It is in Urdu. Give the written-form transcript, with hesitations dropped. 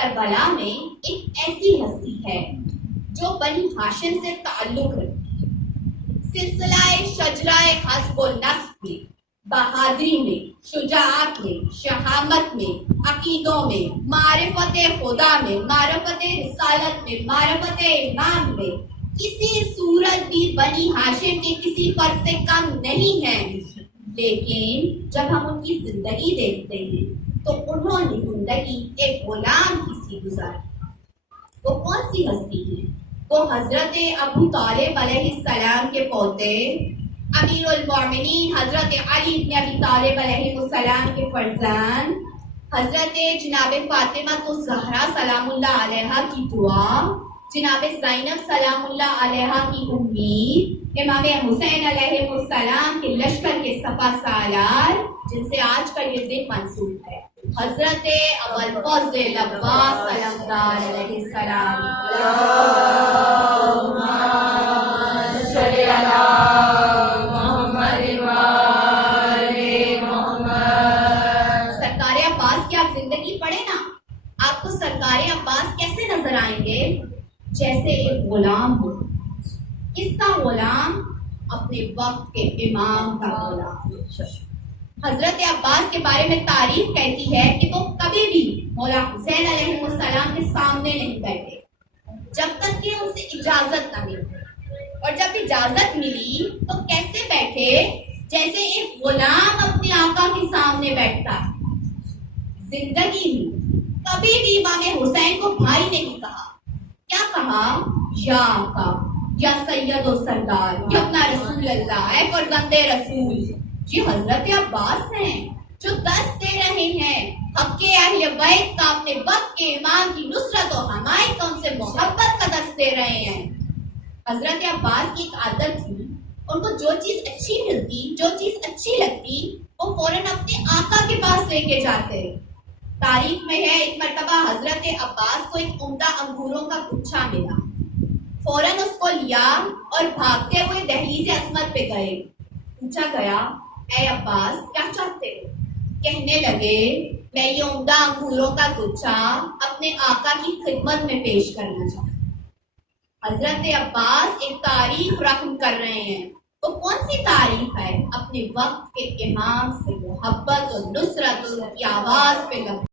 کربلا میں ایک ایسی ہستی ہے جو بنی ہاشم سے تعلق رکھتی ہے۔ سلسلہ شجرہ حسب و نسب میں، بہادری میں، شجاعت میں، شہامت میں، عقیدوں میں، معرفت خدا میں، معرفت رسالت میں، معرفت امام میں کسی صورت بھی بنی ہاشم کے کسی فرد سے کم نہیں ہے۔ لیکن جب ہم ان کی زندگی دیکھتے ہیں تو انہوں نے زندگی ایک غلام کی سی گزاری۔ وہ کون سی ہستی ہے؟ وہ حضرت ابو طالب علیہ السلام کے پوتے، امیر المومنین حضرت علی بن ابی طالب علیہ السلام کے فرزند، حضرت جناب فاطمہ الزہرا سلام اللہ علیہا کی دعا، جناب زینب سلام اللہ علیہا کی امید، امام حسین علیہ السلام کے لشکر کے سپہ سالار، جن سے آج کا یہ دن منسوب ہے، حضرت ابوالفضل عباس علمدار علیہ السلام۔ اللہم صلی علی محمد وآل محمد۔ سرکار عباس کی آپ زندگی پڑھیں نا، آپ کو سرکار عباس کیسے نظر آئیں گے؟ جیسے ایک غلام ہو۔ کس کا غلام؟ اپنے وقت کے امام کا غلام۔ حضرت عباس کے بارے میں تاریخ کہتی ہے کہ وہ کبھی بھی مولا حسین علیہ السلام کے سامنے نہیں بیٹھے جب تک کہ ان سے اجازت نہ ملی، اور جب اجازت ملی تو کیسے بیٹھے؟ جیسے ایک غلام اپنے آقا کے سامنے بیٹھتا ہے۔ زندگی میں کبھی بھی امام حسین کو بھائی نہیں کہا۔ کیا کہا؟ یا آقا، یا سید و سردار، یا اپنا رسول اللہ، اے فرزند رسول۔ یہ حضرت عباس ہیں جو دست دے رہے ہیں حق کے اہل بیت کا، اپنے وقت کے امام کی نصرت و حمایت کا، ان سے محبت کا دست دے رہے ہیں۔ حضرت عباس کی ایک عادت تھی، ان کو جو چیز اچھی ملتی، جو چیز اچھی لگتی، وہ فوراً اپنے آقا کے پاس لے کے جاتے۔ تاریخ میں ہے ایک مرتبہ حضرت عباس کو ایک عمدہ انگوروں کا گچھا ملا، فوراً اس کو لیا اور بھاگتے ہوئے دہلیز عصمت پہ گئے۔ پوچھا گیا، اے عباس کیا چاہتے ہو؟ کہنے لگے، میں یہ عمدہ انگوروں کا گچھا اپنے آقا کی خدمت میں پیش کرنا چاہتا ہوں۔ حضرت عباس ایک تاریخ رقم کر رہے ہیں۔ وہ کون سی تاریخ ہے؟ اپنے وقت کے امام سے محبت اور نصرت، ان کی آواز پہ لگ